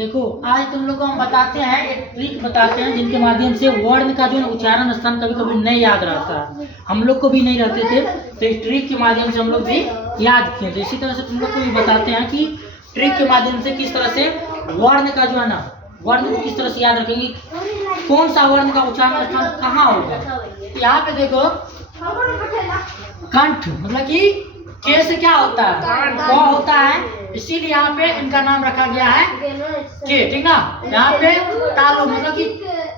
देखो आज तुम लोग को हम बताते हैं, एक ट्रिक बताते हैं जिनके माध्यम से वर्ण का जो है उच्चारण स्थान कभी कभी नहीं याद रहता। हम लोग को भी नहीं रहते थे, तो इस ट्रिक के माध्यम से हम लोग भी याद किए। तो इसी तरह से तुम लोग को भी बताते हैं कि ट्रिक के माध्यम से किस तरह से वर्ण का जो है ना, वर्ण को किस तरह से याद रखेंगे, कौन सा वर्ण का उच्चारण स्थान कहाँ होगा। यहाँ पे देखो कंठ, मतलब कि के से क्या होता है, क होता है, इसीलिए यहाँ पे इनका नाम रखा गया है के, ठीक ना। यहाँ पे तालु मतलब कि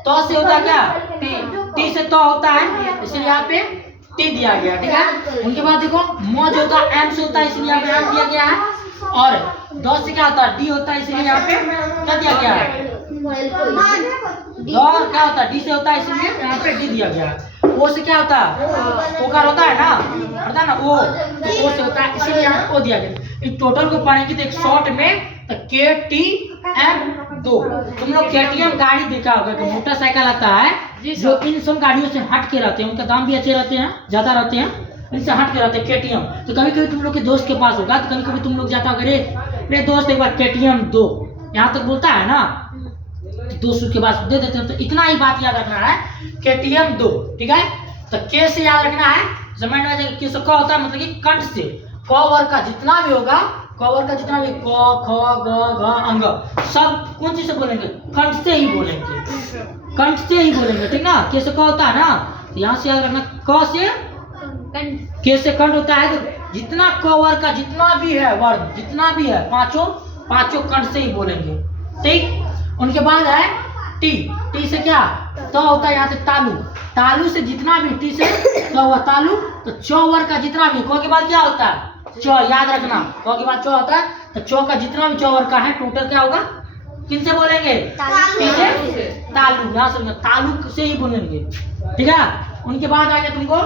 तो से होता है क्या, टी से तो होता है, इसलिए यहाँ पे टी दिया गया, ठीक है। उनके बाद देखो म जो होता है एम से होता है, इसलिए यहाँ पे एम दिया गया है। और दो से क्या होता है, डी होता है, इसलिए यहाँ पे क्या दिया गया है, दो क्या होता है, डी से होता है, इसलिए यहाँ पे डी दिया गया है। ओ से क्या होता है, ओकार होता है ना, पता है ना, ओ से होता है, इसीलिए यहाँ ओ दिया गया। इस टोटल को पढ़ेंगे तो एक शॉर्ट में तो के टी एम 2। तुम लोग केटीएम गाड़ी देखा होगा कि मोटरसाइकिल आता है जो इन सब गाड़ियों से हट के रहते हैं, उनका दाम भी अच्छे रहते हैं, ज्यादा रहते हैं, इनसे हट के रहते हैं केटीएम। तो कभी कभी तुम लोग के दोस्त के पास होगा, तो कभी कभी तुम लोग जाता होगा, रे दोस्त एक बार केटीएम 2, यहाँ तक बोलता है ना, दोस्त के पास दे देते हैं। तो इतना ही बात याद रखना है, केटीएम 2, ठीक है। तो के से याद रखना है, समझ में आ जाएगा। के से क होता है मतलब कि कंठ से, क वर्ग का जितना भी होगा, क वर्ग का जितना भी क ख ग घ अंग सब कौन चीज से बोलेंगे, कंठ से ही बोलेंगे, कंठ से ही बोलेंगे, ठीक ना। के से क होता है ना, तो यहाँ से याद रखना क से के से कंठ होता है। तो जितना क वर्ग का जितना भी है वर्ग, जितना भी है पांचों कंठ से ही बोलेंगे, ठीक। उनके बाद है टी, टी से क्या तो होता है, यहाँ से तालु, तालु से जितना भी टी से तो हुआ तालु। तो चौ वर्ग का जितना भी, क के बाद क्या होता है चौ, याद रखना, क के बाद चौ होता है। तो चौ का जितना भी चौ वर्ग का है टोटल क्या होगा, किन से बोलेंगे, टी से तालु, यहाँ से तालु से ही बोलेंगे, ठीक है। उनके बाद आ गया तुमको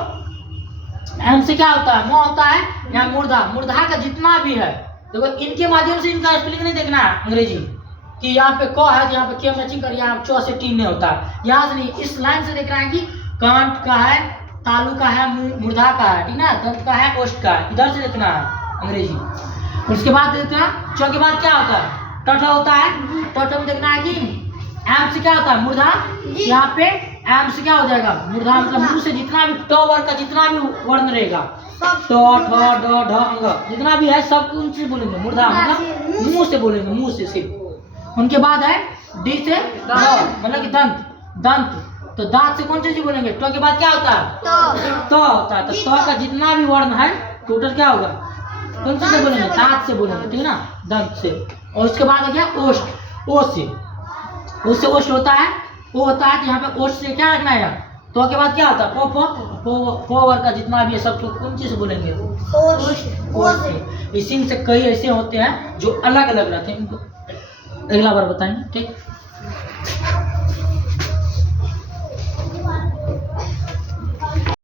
एम से क्या होता है, म होता है, यहाँ मूर्धा, मूर्धा का जितना भी है, देखो इनके माध्यम से इनका स्पेलिंग नहीं देखना है अंग्रेजी कि यहाँ पे क है तो यहाँ पे के मैचिंग कर, यहाँ चौ से टी नहीं होता है, यहाँ से नहीं, इस लाइन से देख रहा है कि कंठ का है, तालु का है, मूर्धा का है, ठीक ना, दंत का है, ओष्ठ का है, इधर से देखना है अंग्रेजी। उसके बाद देते हैं चौ के बाद क्या होता है, टठ होता है, टठ में देखना है कि एम से क्या होता है, मूर्धा, यहाँ पे एम से क्या हो जाएगा, मूर्धा मतलब मुंह से जितना भी ट वर्ग का जितना भी वर्ण रहेगा, ट ठ ड ढ अंग जितना भी है सब उनसे बोलेंगे, मूर्धा मतलब मुंह से बोलेंगे, मुंह से सिर्फ। उनके बाद है डी से मतलब कि दंत, दंत, तो दांत से कौन सी चीज बोलेंगे, तो के बाद क्या होता है, तो होता है। तो तो का जितना भी वर्ण है टोटल क्या होगा, कौन से बोलेंगे, दांत से बोलेंगे, ठीक है ना, दंत से। और उसके बाद आ गया ओष्ठ, ओ से, उससे ओष्ठ होता है, वो होता है, तो यहाँ पे ओष्ठ से क्या रखना है, तो के बाद क्या होता है, पो वर्ग का जितना भी है सब कौन चीज से बोलेंगे, ओष्ठ। इसी से कई ऐसे होते हैं जो अलग अलग रहते हैं, इनको अगला बार बताएंगे, ठीक।